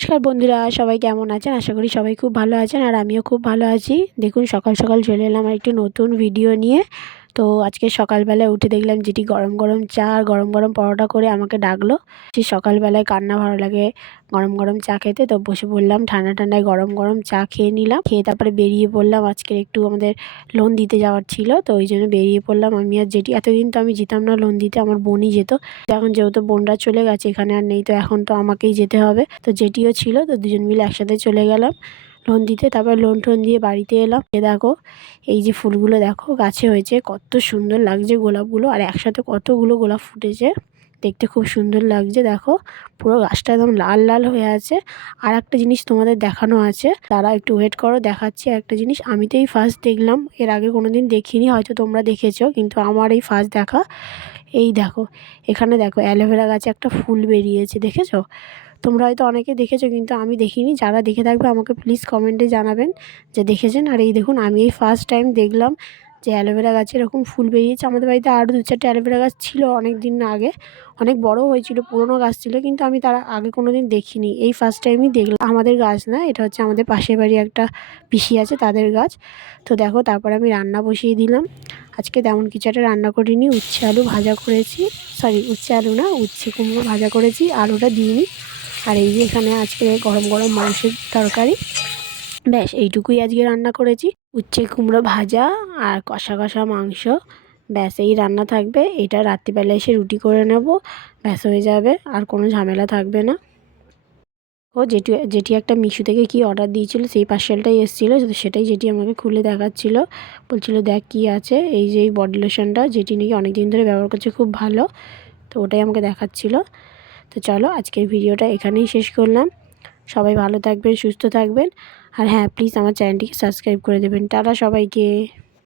নমস্কার বন্ধুরা, সবাই কেমন আছেন? আশা করি সবাই খুব ভালো আছেন আর আমিও খুব ভালো আছি। দেখুন সকাল সকাল চলে এলাম একটি নতুন ভিডিও নিয়ে। তো আজকে সকালবেলায় উঠে দেখলাম যেটি গরম গরম চা আর গরম গরম পরোটা করে আমাকে ডাকলো। সে সকালবেলায় কার না ভালো লাগে গরম গরম চা খেতে। তো বসে পড়লাম ঠান্ডা ঠান্ডায় গরম গরম চা খেয়ে নিলাম। খেয়ে তারপরে বেরিয়ে পড়লাম। আজকে একটু আমাদের লোন দিতে যাওয়ার ছিল, তো ওই জন্য বেরিয়ে পড়লাম আমি আর জেঠি। এতদিন তো আমি যেতাম না লোন দিতে, আমার বোনই যেত। এখন যেহেতু বোনরা চলে গেছে, এখানে আর নেই, তো এখন তো আমাকেই যেতে হবে। তো জেঠিও ছিল, তো দুজন মিলে একসাথে চলে গেলাম লোন দিতে। তারপর লোন টোন দিয়ে বাড়িতে এলাম। দেখো এই যে ফুলগুলো দেখো গাছে হয়েছে, কত সুন্দর লাগছে গোলাপগুলো, আর একসাথে কতগুলো গোলাপ ফুটেছে, দেখতে খুব সুন্দর লাগছে। দেখো পুরো গাছটা একদম লাল লাল হয়ে আছে। আর একটা জিনিস তোমাদের দেখানো আছে, তারা একটু ওয়েট করো, দেখাচ্ছি একটা জিনিস। আমি তো এই ফার্স্ট দেখলাম, এর আগে কোনোদিন দেখিনি, হয়তো তোমরা দেখেছো, কিন্তু আমার এই ফার্স্ট দেখা। এই দেখো এখানে দেখো অ্যালোভেরা গাছে একটা ফুল বেরিয়েছে, দেখেছো? তোমরা হয়তো অনেকে দেখেছো, কিন্তু আমি দেখিনি। যারা দেখে থাকবে আমাকে প্লিজ কমেন্টে জানাবেন যে দেখেছেন। আর এই দেখুন আমি এই ফার্স্ট টাইম দেখলাম যে অ্যালোভেরা গাছে এরকম ফুল বেরিয়েছে। আমাদের বাড়িতে আরও 2-4টে অ্যালোভেরা গাছ ছিল অনেক দিন আগে, অনেক বড় হয়েছিল, পুরনো গাছ ছিল, কিন্তু আমি তার আগে কোনো দিন দেখিনি। এই ফার্স্ট টাইমই দেখলাম। আমাদের গাছ না, এটা হচ্ছে আমাদের পাশের বাড়ি একটা পিসি আছে, তাদের গাছ। তো দেখো তারপর আমি রান্না বসিয়ে দিলাম। আজকে তেমন কিছু একটা রান্না করিনি, উচ্ছে আলু ভাজা করেছি। সরি, উচ্ছে আলু না, উচ্ছে কুমড়ো ভাজা করেছি, আলুটা দিইনি। আর এই যে এখানে আজকে গরম গরম মাংসের তরকারি, ব্যাস এইটুকুই আজকে রান্না করেছি। উচ্ছে কুমড়ো ভাজা আর কষা কষা মাংস, ব্যাস এই রান্না থাকবে। এটা রাত্রিবেলা এসে রুটি করে নেব, ব্যাস হয়ে যাবে, আর কোনো ঝামেলা থাকবে না। ও জেঠি জেঠি একটা মিশো থেকে কি অর্ডার দিয়েছিল, সেই পার্সেলটাই এসেছিলো, তো সেটাই জেঠি আমাকে খুলে দেখাচ্ছিল। বলছিল দেখ কী আছে। এই যে এই বডি লোশনটা যেটি নাকি অনেক দিন ধরে ব্যবহার করছে, খুব ভালো, তো ওটাই আমাকে দেখাচ্ছিল। তো চলো আজকের ভিডিওটা এখানেই শেষ করলাম। সবাই ভালো থাকবেন, সুস্থ থাকবেন, আর হ্যাঁ প্লিজ আমার চ্যানেলটিকে সাবস্ক্রাইব করে দেবেন। টাটা সবাইকে।